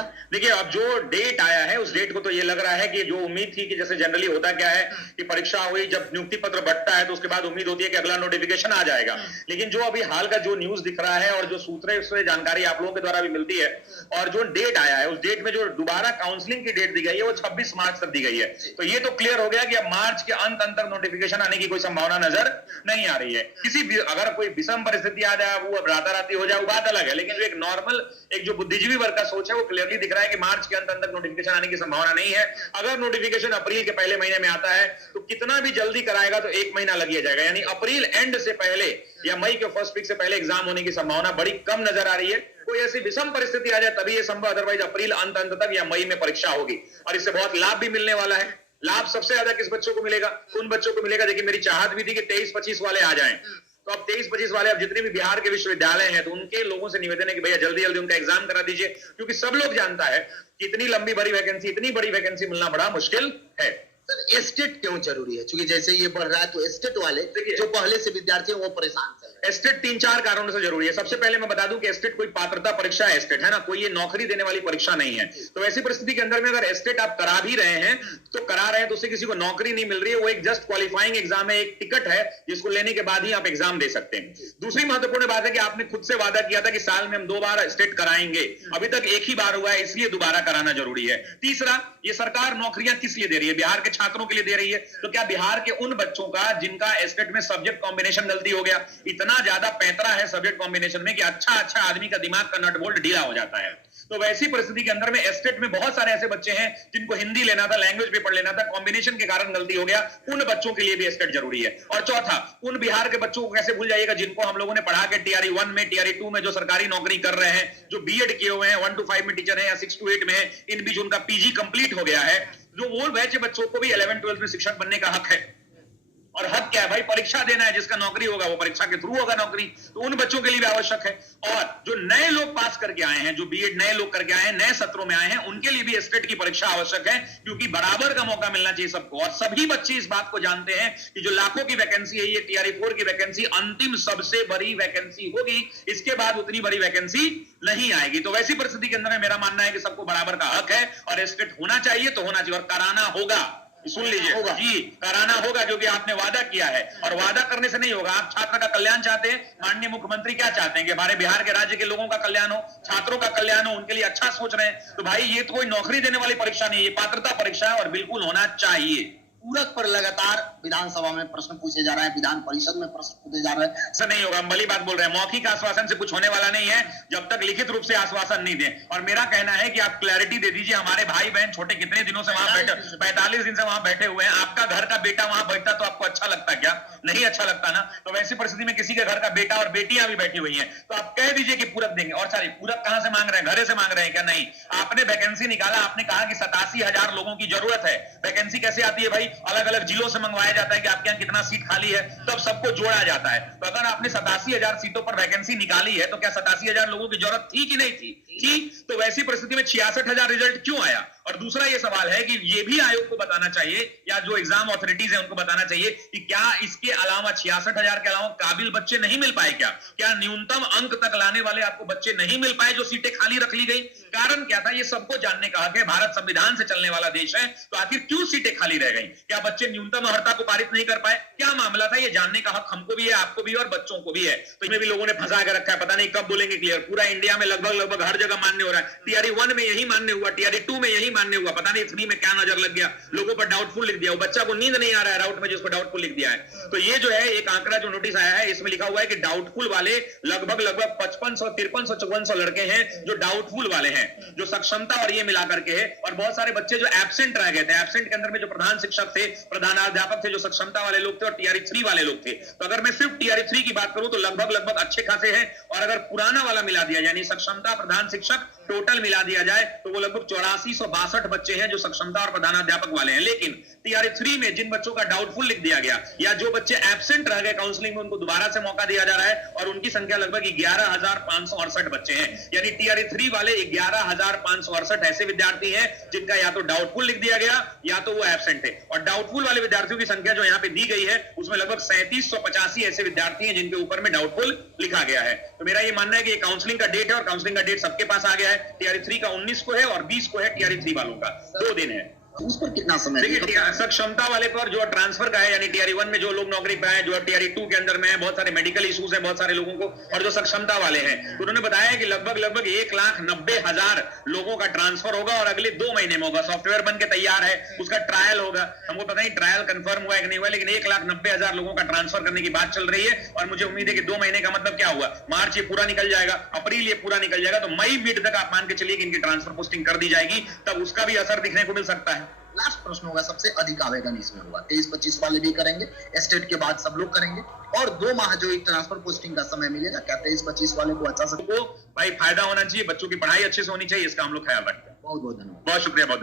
होगा? देखिए, अब जो डेट आया है उस डेट को तो ये लग रहा है कि जो उम्मीद थी कि जैसे जनरली होता क्या है कि परीक्षा हुई, जब नियुक्ति पत्र बंटता है तो उसके बाद उम्मीद होती है कि अगला नोटिफिकेशन आ जाएगा। लेकिन जो अभी हाल का जो न्यूज दिख रहा है और जो सूत्रों से जानकारी आप लोगों के द्वारा भी मिलती है, और जो डेट आया है उस डेट में जो दोबारा काउंसलिंग की डेट दी गई है वो 26 मार्च तक दी गई है। तो ये तो क्लियर हो गया कि अब मार्च के अंत तक नोटिफिकेशन आने की कोई संभावना नजर नहीं आ रही है। किसी भी अगर कोई विषम परिस्थिति आ जाए, वो राताराती हो जाए, वो बात अलग है, लेकिन जो एक नॉर्मल, एक जो बुद्धिजीवी वर्ग का सोच है वो क्लियरली दिख रहा है कि मार्च के अंत तक नोटिफिकेशन आने की संभावना नहीं है। अगर नोटिफिकेशन अप्रैल के पहले महीने में आता है तो कितना भी जल्दी कराएगा तो 1 महीना लग जाएगा, यानी अप्रैल एंड से पहले या मई के फर्स्ट वीक से पहले एग्जाम होने की संभावना बड़ी कम नजर आ रही है। कोई ऐसी विषम परिस्थिति आ जाए तभी ये संभव, अदरवाइज अप्रैल अंत तक या मई में परीक्षा होगी। और इससे बहुत लाभ भी मिलने वाला है। लाभ सबसे ज्यादा किस बच्चों को मिलेगा? उन बच्चों को मिलेगा, देखिए मेरी चाहत भी थी कि 23-25 वाले आ जाएं, तो अब 23-25 वाले अब जितने भी बिहार के विश्वविद्यालय हैं तो उनके लोगों से निवेदन है कि भैया जल्दी जल्दी उनका एग्जाम करा दीजिए, क्योंकि सब लोग जानता है कि इतनी लंबी बड़ी वैकेंसी, इतनी बड़ी वैकेंसी मिलना बड़ा मुश्किल है। सर एस्टेट क्यों जरूरी है? क्योंकि जैसे ये बढ़ रहा है तो एस्टेट वाले जो पहले से विद्यार्थी हैं वो परेशान चल रहे हैं। एस्टेट 3-4 कारणों से जरूरी है। सबसे पहले मैं बता दूं कि एस्टेट कोई पात्रता परीक्षा है, एस्टेट है ना, कोई ये नौकरी देने वाली परीक्षा नहीं है। तो ऐसी परिस्थिति के अंदर में अगर एस्टेट आप करा भी रहे हैं तो उससे किसी को नौकरी नहीं मिल रही है, वो एक जस्ट क्वालिफाइंग एग्जाम है, एक टिकट है जिसको लेने के बाद ही आप एग्जाम दे सकते हैं। दूसरी महत्वपूर्ण बात है कि आपने खुद से वादा किया था कि साल में हम 2 बार एस्टेट कराएंगे, अभी तक एक ही बार हुआ है, इसलिए दोबारा कराना जरूरी है। तीसरा, ये सरकार नौकरियां किस लिए दे रही है? बिहार के छात्रों के लिए दे रही है। तो क्या बिहार के उन बच्चों का जिनका एस्टेट में सब्जेक्ट कॉम्बिनेशन गलती हो गया, इतना ज्यादा पैंतरा है सब्जेक्ट कॉम्बिनेशन में कि अच्छा आदमी का दिमाग का नट बोल्ट ढीला हो जाता है, तो वैसी परिस्थिति के अंदर में एस्टेट में बहुत सारे ऐसे बच्चे हैं जिनको हिंदी लेना था, लैंग्वेज पेपर लेना था, कॉम्बिनेशन के कारण गलती हो गया, उन बच्चों के लिए भी एस्टेट जरूरी है। और चौथा, उन बिहार के बच्चों को कैसे भूल जाइएगा जिनको हम लोगों ने पढ़ा के टीआरई 1 में, टीआरई 2 में जो सरकारी नौकरी कर रहे हैं, जो बीएड किए हुए हैं, 1 to 5 में टीचर है या 6 to 8 में है, इन बीच उनका पीजी कंप्लीट हो गया है, जो वो वैसे बच्चों को भी 11-12 में शिक्षक बनने का हक है। और हक क्या है भाई? परीक्षा देना है, जिसका नौकरी होगा वो परीक्षा के थ्रू होगा नौकरी, तो उन बच्चों के लिए भी आवश्यक है। और जो नए लोग पास करके आए हैं, जो बीएड नए लोग करके आए हैं, नए सत्रों में आए हैं, उनके लिए भी एस्टेट की परीक्षा आवश्यक है, क्योंकि बराबर का मौका मिलना चाहिए सबको। और सभी बच्चे इस बात को जानते हैं कि जो लाखों की वैकेंसी है, ये टीआरई 4 की वैकेंसी अंतिम सबसे बड़ी वैकेंसी होगी, इसके बाद उतनी बड़ी वैकेंसी नहीं आएगी। तो वैसी परिस्थिति के अंदर मेरा मानना है कि सबको बराबर का हक है और एस्टेट होना चाहिए तो होना चाहिए, और कराना होगा। सुन लीजिए होगा जी, कराना होगा, जो कि आपने वादा किया है। और वादा करने से नहीं होगा। आप छात्र का कल्याण चाहते हैं, माननीय मुख्यमंत्री क्या चाहते हैं कि हमारे बिहार के राज्य के लोगों का कल्याण हो, छात्रों का कल्याण हो, उनके लिए अच्छा सोच रहे हैं। तो भाई ये तो कोई नौकरी देने वाली परीक्षा नहीं है, ये पात्रता परीक्षा है और बिल्कुल होना चाहिए। पूरक पर लगातार विधानसभा में प्रश्न पूछे जा रहे हैं, विधान परिषद में प्रश्न पूछे जा रहे हैं। ऐसा नहीं होगा, हम भली बात बोल रहे हैं। मौखिक आश्वासन से कुछ होने वाला नहीं है जब तक लिखित रूप से आश्वासन नहीं दें। और मेरा कहना है कि आप क्लैरिटी दे दीजिए। हमारे भाई बहन छोटे कितने दिनों से वहां बैठे, 45 दिन से वहां बैठे हुए हैं। आपका घर का बेटा वहां बैठता तो आपको अच्छा लगता क्या? नहीं अच्छा लगता ना। तो वैसी परिस्थिति में किसी के घर का बेटा और बेटियां भी बैठी हुई हैं, तो आप कह दीजिए कि पूरक देंगे। और सारी पूरक कहां से मांग रहे हैं? घरे से मांग रहे हैं क्या? नहीं, आपने वैकेंसी निकाला, आपने कहा कि 87,000 लोगों की जरूरत है। वैकेंसी कैसे आती है भाई? अलग अलग जिलों से मंगवाया जाता है कि आपके यहाँ कितना सीट खाली है, तब सबको जोड़ा जाता है। तो अगर आपने 87,000 सीटों पर वैकेंसी निकाली है तो क्या 87,000 लोगों की जरूरत थी कि नहीं थी? थी। तो वैसी परिस्थिति में 66,000 रिजल्ट क्यों आया? और दूसरा ये सवाल है कि ये भी आयोग को बताना चाहिए या जो एग्जाम ऑथोरिटीज है उनको बताना चाहिए कि क्या इसके अलावा 66,000 के अलावा काबिल बच्चे नहीं मिल पाए क्या? क्या न्यूनतम अंक तक लाने वाले आपको बच्चे नहीं मिल पाए जो सीटें खाली रख ली गई? कारण क्या था? ये सबको जानने का हक है। भारत संविधान से चलने वाला देश है, तो आखिर क्यों सीटें खाली रह गई? क्या बच्चे न्यूनतम अर्हता को पारित नहीं कर पाए? क्या मामला था? ये जानने का हक हमको भी है, आपको भी, और बच्चों को भी है। तो इसमें भी लोगों ने फंसा के रखा है, पता नहीं कब बोलेंगे क्लियर। पूरा इंडिया में लगभग हर जगह मान्य हो रहा है। टीआरई 1 में यही मान्य हुआ, टीआरई 2 में यही मान्य हुआ, पता नहीं 3 में क्या नजर लग गया, लोगों पर डाउटफुल लिख दिया। वो बच्चा को नींद नहीं आ रहा है राउट में, जिसको डाउटफुल लिख दिया है। तो ये जो है एक आंकड़ा जो नोटिस आया है, इसमें लिखा हुआ है कि डाउटफुल वाले लगभग 5500, 5300, 5400 लड़के हैं जो डाउटफुल वाले हैं, जो सक्षमता और ये मिलाकर के है। और बहुत सारे बच्चे जो एब्सेंट रह गए थे। एब्सेंट के अंदर में जो प्रधान शिक्षक थे, प्रधानाध्यापक थे, जो सक्षमता वाले लोग थे, और टीआरई 3 वाले लोग थे। तो अगर मैं सिर्फ टीआरई 3 की बात करूं तो लगभग अच्छे खासे हैं। और अगर पुराना वाला मिला दिया, यानी सक्षमता, प्रधान शिक्षक, टोटल मिला दिया जाए तो वो लगभग 8462 बच्चे हैं जो सक्षमता और प्रधानाध्यापक वाले हैं। लेकिन टीआरई 3 में जिन बच्चों का डाउटफुल लिख दिया गया या जो बच्चे एब्सेंट रह गए काउंसलिंग में, उनको दोबारा से मौका दिया जा रहा है और उनकी संख्या लगभग 11,568 बच्चे हैं। यानी टीआरई 3 वाले 11,568 ऐसे विद्यार्थी हैं जिनका या तो डाउटफुल लिख दिया गया या तो वो एब्सेंट है। और डाउटफुल वाले विद्यार्थियों की संख्या जो यहां पे दी गई है उसमें लगभग 3785 ऐसे विद्यार्थी हैं जिनके ऊपर में डाउटफुल लिखा गया है। तो मेरा ये मानना है कि ये काउंसलिंग का डेट है और काउंसलिंग का डेट सबके पास आ गया है। टीआरई 3 का 19 को है और 20 को है टीआरई 3 वालों का। 2 दिन है। उस पर कितना समय? देखिए सक्षमता वाले पर जो ट्रांसफर का है, यानी टीआरई 1 में जो लोग नौकरी पे आए, जो टीआरई 2 के अंदर में है, बहुत सारे मेडिकल इश्यूज हैं बहुत सारे लोगों को, और जो सक्षमता वाले हैं, तो उन्होंने बताया कि लगभग 1,90,000 लोगों का ट्रांसफर होगा और अगले 2 महीने में होगा। सॉफ्टवेयर बन के तैयार है, उसका ट्रायल होगा। हमको पता नहीं ट्रायल कंफर्म हुआ है कि नहीं हुआ, लेकिन 1,90,000 लोगों का ट्रांसफर करने की बात चल रही है। और मुझे उम्मीद है कि 2 महीने का मतलब क्या हुआ, मार्च ये पूरा निकल जाएगा, अप्रैल ये पूरा निकल जाएगा, तो मई मिड तक आप मान के चलिए कि इनकी ट्रांसफर पोस्टिंग कर दी जाएगी, तब उसका भी असर दिखने को मिल सकता है। लास्ट प्रश्न होगा, सबसे अधिक आवेदन इसमें होगा, 23-25 वाले भी करेंगे, स्टेट के बाद सब लोग करेंगे, और 2 माह जो ट्रांसफर पोस्टिंग का समय मिलेगा, क्या 23-25 वाले को अच्छा भाई फायदा होना चाहिए, बच्चों की पढ़ाई अच्छे से होनी चाहिए, इसका हम लोग ख्याल रखते हैं। बहुत बहुत धन्यवाद। बहुत शुक्रिया, बहुत धन्यवाद।